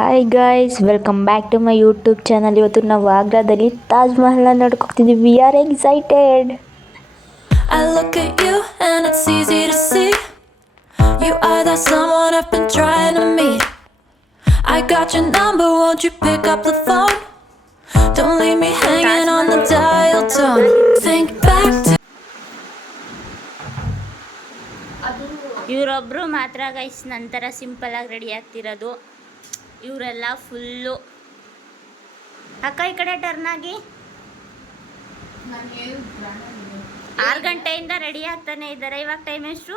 Hi guys welcome back to my YouTube channel ಇವತ್ತು ನಾವು ಆಗ್ರಾದಲ್ಲಿ ತಾಜ್ ಮಹಲ್ನ ನೋಡ್ಕೊತಿದ್ವಿ we are excited I look at you and it's easy to see. You are that someone I've been trying to meet. I got your number, won't you pick up the phone? Don't leave me hanging on the dial tone. Think back to. ಇವರೊಬ್ಬರು ಮಾತ್ರ guys ನಂತರ ಸಿಂಪಲಾಗಿ ready ಆಗ್ತಿರೋದು ಇವರೆಲ್ಲ full. ಅಕ್ಕ, ಈ ಕಡೆ turn ಆಗಿ. ಆರು ಗಂಟೆಯಿಂದ ರೆಡಿ ಆಗ್ತಾನೆ ಇದ್ದಾರೆ. ಇವಾಗ ಟೈಮ್ ಎಷ್ಟು?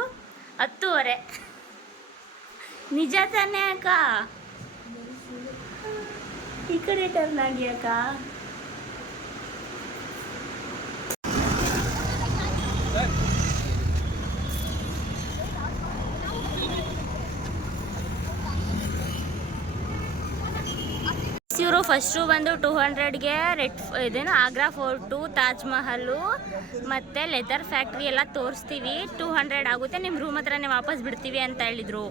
ಹತ್ತುವರೆ. ನಿಜ ತಾನೇ ಅಕ್ಕ? ಈ ಕಡೆ ಟರ್ನ್ ಆಗಿ ಅಕ್ಕ. ಫಸ್ಟು ಬಂದು ಟೂ ಹಂಡ್ರೆಡ್ಗೆ ರೆಡ್ ಇದೇನು ಆಗ್ರಾ ಫೋರ್ಟು ತಾಜ್ ಮಹಲು ಮತ್ತು ಲೆದರ್ ಫ್ಯಾಕ್ಟ್ರಿ ಎಲ್ಲ ತೋರಿಸ್ತೀವಿ. ಟೂ ಹಂಡ್ರೆಡ್ ಆಗುತ್ತೆ. ನಿಮ್ಮ ರೂಮ್ ಹತ್ರನೇ ವಾಪಸ್ ಬಿಡ್ತೀವಿ ಅಂತ ಹೇಳಿದರು.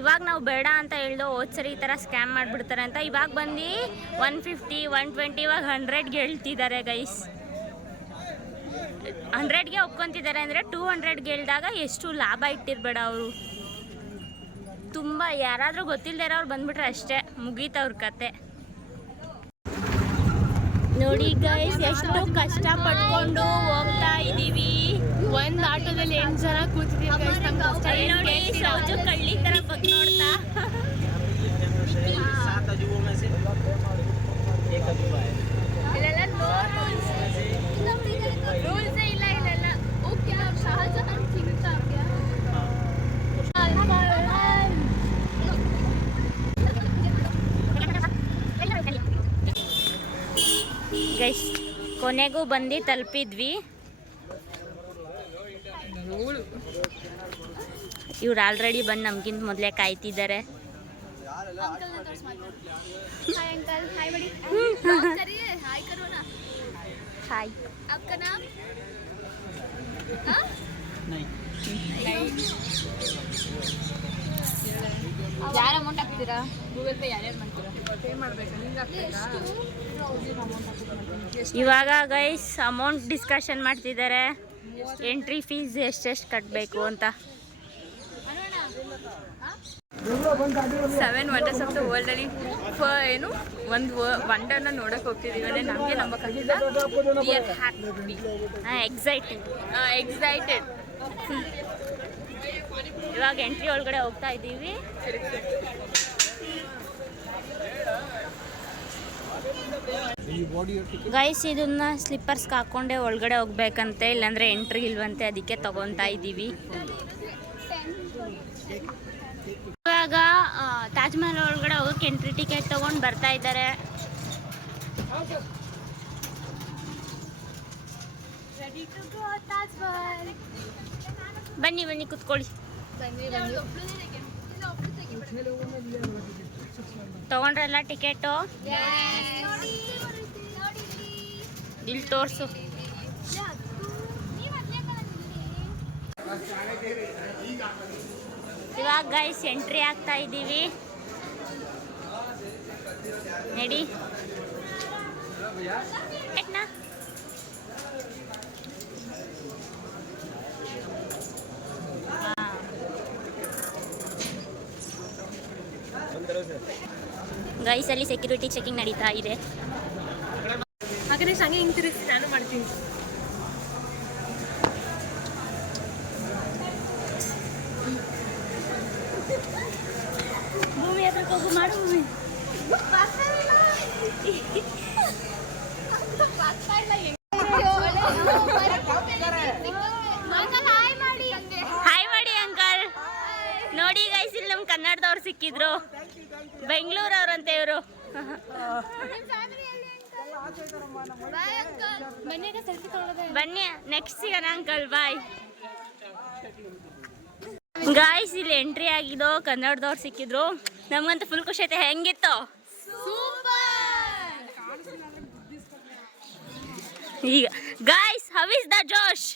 ಇವಾಗ ನಾವು ಬೇಡ ಅಂತ ಹೇಳ್ದು ಸರಿ ಈ ಥರ ಸ್ಕ್ಯಾಮ್ ಮಾಡಿಬಿಡ್ತಾರೆ ಅಂತ ಇವಾಗ ಬಂದು ಒನ್ ಫಿಫ್ಟಿ ಒನ್ ಟ್ವೆಂಟಿ ಇವಾಗ ಹಂಡ್ರೆಡ್ಗೆ ಹೇಳ್ತಿದ್ದಾರೆ ಗೈಸ್ ಹಂಡ್ರೆಡ್ಗೆ ಒಪ್ಕೊತಿದ್ದಾರೆ ಅಂದರೆ ಟೂ ಹಂಡ್ರೆಡ್ಗೆ ಹೇಳಿದಾಗ ಎಷ್ಟು ಲಾಭ ಇಟ್ಟಿರ್ಬೇಡ ಅವರು. ತುಂಬ ಯಾರಾದರೂ ಗೊತ್ತಿಲ್ಲದೆ ಇರೋರು ಬಂದುಬಿಟ್ರೆ ಅಷ್ಟೇ. ಮುಗೀತವ್ರ ಕತೆ. ನೋಡಿ ಗೈಸ್ ಎಷ್ಟು ಕಷ್ಟ ಪಟ್ಕೊಂಡು ಹೋಗ್ತಾ ಇದೀವಿ. ಒಂದ್ ಆಟೋದಲ್ಲಿ ಎಂಟು ಜನ ಕೂತಿದೀವಿ ನೋಡಿ? ಸೌಜು ಕಳ್ಳಿ ತರ ಬಗ್ಗೆ ನೋಡ್ತಾ. ಕೊನೆಗೂ ಬಂದು ತಲುಪಿದ್ವಿ ಇವ್ರು ಆಲ್ರೆಡಿ ಬಂದು ನಮ್ಗಿಂತ ಮೊದಲೇ ಕಾಯ್ತಿದ್ದಾರೆ ಹಾಯ್ ಯಾರ ಅಮೌಂಟ್ ಹಾಕ್ತೀರಾ ಗೂಗಲ್ ಪೇ ಯಾರ್ಯಾರು ಮಾಡ್ತೀರಾ ಪೇ ಮಾಡ್ಬೇಕಾ ನಿಮ್ಗೆ ಇವಾಗ ಗೈಸ್ ಅಮೌಂಟ್ ಡಿಸ್ಕಷನ್ ಮಾಡ್ತಿದ್ದಾರೆ. ಎಂಟ್ರಿ ಫೀಸ್ ಎಷ್ಟೆಷ್ಟು ಕಟ್ಟಬೇಕು ಅಂತ. Seven wonders of the world ಅಲ್ಲಿ ಫ ಏನು? ಒಂದು ವಂಡರ್ನ ನೋಡಕ್ ಹೋಗ್ತಿದೀವಿ. ಅಂದ್ರೆ ನಮಗೆ ನಂಬಕ್ಕಾಗಿಲ್ಲ we are happy exciting excited ಇವಾಗ ಎಂಟ್ರಿ ಒಳಗಡೆ ಹೋಗ್ತಾ ಇದ್ದೀವಿ ಗೈಸ್ ಇದನ್ನ ಸ್ಲಿಪ್ಪರ್ಸ್ ಹಾಕೊಂಡೆ ಒಳಗಡೆ ಹೋಗ್ಬೇಕಂತೆ ಇಲ್ಲಾಂದ್ರೆ ಎಂಟ್ರಿ ಇಲ್ವಂತೆ ಅದಕ್ಕೆ ತಗೊಂತಾ ಇದ್ದೀವಿ. ಇವಾಗ ತಾಜ್ ಮಹಲ್ ಒಳಗಡೆ ಹೋಗಕ್ಕೆ ಎಂಟ್ರಿ ಟಿಕೆಟ್ ತಗೊಂಡು ಬರ್ತಾ ಇದ್ದಾರೆ. ಬನ್ನಿ ಬನ್ನಿ ಕುತ್ಕೊಳ್ಳಿ. ತಗೊಂಡ್ರಲ್ಲ ಟಿಕೆಟು? ಇಲ್ಲಿ ತೋರಿಸು. ಇವಾಗ ಗೈಸ್ ಎಂಟ್ರಿ ಆಗ್ತಾ ಇದ್ದೀವಿ. ನಡಿ. ಗೈಸ್ ಅಲ್ಲಿ ಸೆಕ್ಯೂರಿಟಿ ಚೆಕಿಂಗ್ ನಡೀತಾ ಇದೆ ಹಾಗಾದ್ರೆ ಸಂಗೆ ಹಿಂಗೆ ತಿರುಗಿಸಿ ನಾನು ಮಾಡ್ತೀನಿ ಭೂಮಿ ಹತ್ರ ಹೋಗು ಮಾಡು ಭೂಮಿ ಹಾಯ್ ಮಾಡಿ ಅಂಕಲ್ ನೋಡಿ ಗೈಸ್ ಇಲ್ಲಿ ನಮ್ ಕನ್ನಡದವ್ರು ಸಿಕ್ಕಿದ್ರು. ಬೆಂಗಳೂರವ್ರಂತೆ ಇವರು. ಬನ್ನಿ ನೆಕ್ಸ್ಟ್ ಸಿಗೋಣ ಅಂಕಲ್ ಬಾಯ್ ಗಾಯ್ಸ್ ಇಲ್ಲಿ ಎಂಟ್ರಿ ಆಗಿದ್ದು ಕನ್ನಡದವ್ರು ಸಿಕ್ಕಿದ್ರು. ನಮ್ಗಂತ ಫುಲ್ ಖುಷಿ ಐತೆ. ಹೆಂಗಿತ್ತು? ಈಗ ಗಾಯ್ಸ್ ಹವ್ ಇಸ್ ದ ಜೋಶ್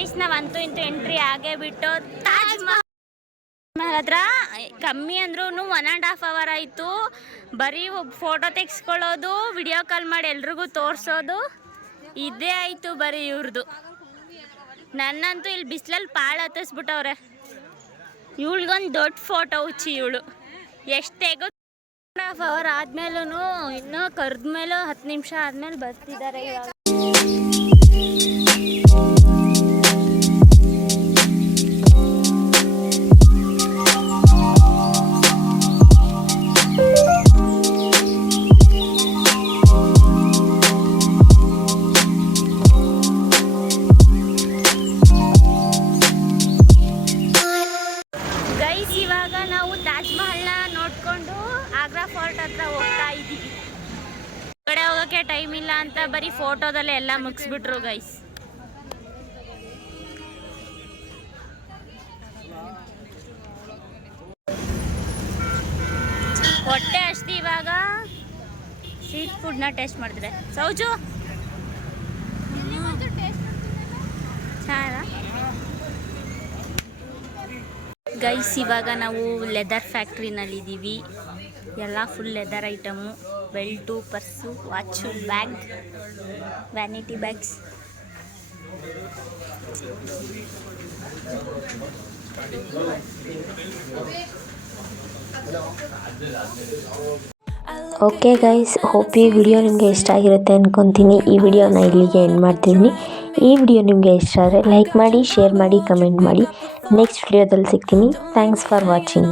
ಗೈಸ್ ನಾವಂತೂ ಇಂತೂ ಎಂಟ್ರಿ ಆಗೇ ಬಿಟ್ಟು ತಾಜ್ ಮಹಲ್ ಹತ್ರ ಕಮ್ಮಿ ಅಂದ್ರೂ ಒನ್ ಆ್ಯಂಡ್ ಹಾಫ್ ಅವರ್ ಆಯಿತು. ಬರೀ ಫೋಟೋ ತೆಗೆಸ್ಕೊಳ್ಳೋದು ವಿಡಿಯೋ ಕಾಲ್ ಮಾಡಿ ಎಲ್ರಿಗೂ ತೋರಿಸೋದು, ಇದೇ ಆಯಿತು ಬರೀ ಇವ್ರದ್ದು ನನ್ನಂತೂ ಇಲ್ಲಿ ಬಿಸಿಲಲ್ಲಿ ಪಾಳು ಹತ್ತಿಸ್ಬಿಟ್ಟವ್ರೆ. ಇವಳಿಗೊಂದು ದೊಡ್ಡ ಫೋಟೋ ಹುಚ್ಚಿ ಇವಳು. ಎಷ್ಟು ತೆಗೋ ಹಾಫ್ ಅವರ್ ಆದ್ಮೇಲೂ ಇನ್ನೂ ಕರೆದ್ಮೇಲೂ ಹತ್ತು ನಿಮಿಷ ಆದ್ಮೇಲೆ ಬರ್ತಿದ್ದಾರೆ ಹತ್ರ ಹೋಗ್ತಾ ಇದೀವಿ ಕಡೆ ಹೋಗೋಕ್ಕೆ ಟೈಮ್ ಇಲ್ಲ ಅಂತ ಬರೀ ಫೋಟೋದಲ್ಲೇ ಎಲ್ಲ ಮುಗಿಸ್ಬಿಟ್ರು ಗೈಸ್ ಹೊಟ್ಟೆ ಅಷ್ಟು ಇವಾಗ. ಸೀಟ್ ಫುಡ್ನ ಟೇಸ್ಟ್ ಮಾಡಿದ್ರೆ ಸೌಜು? ಗೈಸ್ ಇವಾಗ ನಾವು ಲೆದರ್ ಫ್ಯಾಕ್ಟ್ರಿನಲ್ಲಿದ್ದೀವಿ ಎಲ್ಲ full leather item belt purse watch bag vanity bags okay guys hope ಈ ವಿಡಿಯೋ ನಿಮಗೆ ಇಷ್ಟ ಆಗಿರುತ್ತೆ ಅಂದ್ಕೊತೀನಿ ಈ ವಿಡಿಯೋನ ಇಲ್ಲಿಗೆ ಎಂಡ್ ಮಾಡ್ತೀನಿ. ಈ ವಿಡಿಯೋ ನಿಮಗೆ ಇಷ್ಟ ಆದರೆ ಲೈಕ್ ಮಾಡಿ ಶೇರ್ ಮಾಡಿ ಕಮೆಂಟ್ ಮಾಡಿ. ನೆಕ್ಸ್ಟ್ ವಿಡಿಯೋದಲ್ಲಿ ಸಿಗ್ತೀನಿ. Thanks for watching.